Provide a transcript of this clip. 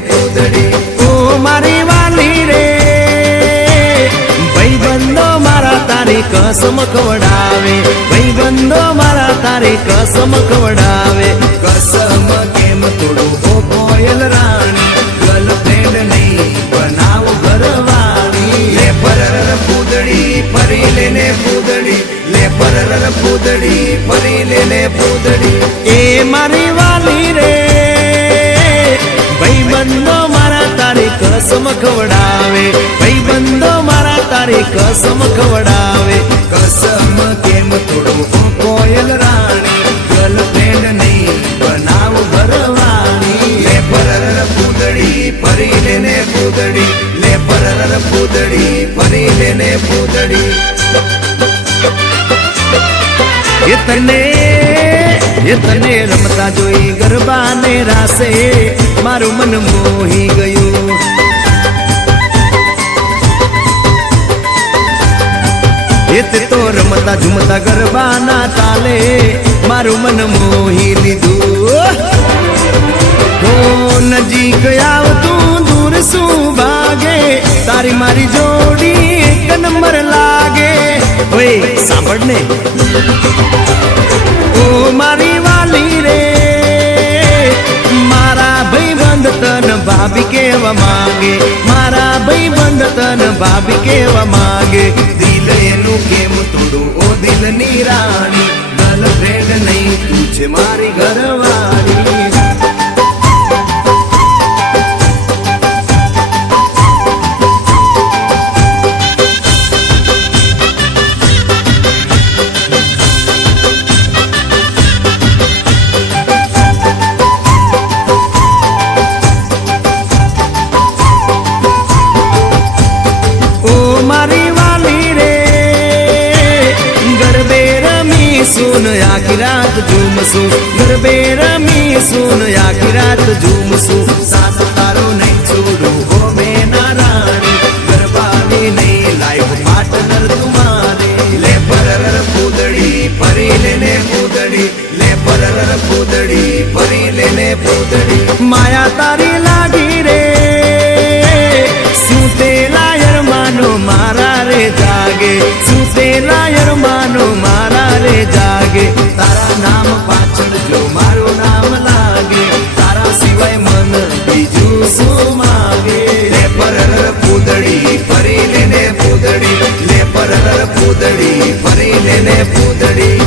પૂતળી ઓ મારી વાલી રે ભાઈબંધો મારા તારી કસમ ખવડાવે ભાઈબંધો મારા તારી કસમ ખવડાવે કસમ કેમ તોડું ઓ કોયલ રાણી ગર્લફ્રેન્ડ નહીં બનાવ ઘરવાળી લે પરર પૂતળી ફરી લેને પૂતળી લે પરર પૂતળી ફરી લેને પૂતળી એ મારી વાલી રે ભાઈબંધો મારા તારી કસમ ખવડાવે ભાઈબંધો મારા તારી કસમ ખવડાવે કસમ કેમ તોડું ઓ કોયલ રાણી ગર્લફ્રેન્ડ નહીં બનાવ ઘરવાળી લે પરર પૂતળી ફરી લેને પૂતળી લે પરર પૂતળી ફરી લેને પૂતળી એ તને રમતા જોઈ ગરબાને રાસે મારું મન મોહી ગયું એ તો રમતા ઝુમતા ગરબાના તાલે મારું મન મોહી લીધું હો નજીક આવતું દૂર શું ભાગે તારી મારી જોડી એક નંબર લાગે ઓય સાંભળ ને ઓ મારી વાલી રે મારા ભાઈબંધ તન ભાભી કેવા માંગે મારા ભાઈબંધ તન ભાભી કેવા માંગે દિલ એનું કેમ તોડું ઓ દિલની રાણી ગર્લફ્રેન્ડ નહીં તું છે મારી ઘરવાળી सुन आखी रात झूमसू गरबे रमी सुन आखी रात झूमसू साथ तारो नहीं छोड़ू हो मैं ना रानी गरबानी नहीं लाइफ पार्टनर तुम्हारे ले परर पूतड़ी फरी लेने पूतड़ी ले परर पूतड़ी फरी लेने पूतड़ी माया तारी लागी रे सूते लायर मानो मारा रे जागे सूते लायर मानो मारा रे जागे तारा नाम पाछળ જો મારું નામ લાગે તારા સિવાય મન બીજું શું માગે લે પરર પૂતળી ફરી લેને પૂતળી લે પરર પૂતળી ફરી લેને પૂતળી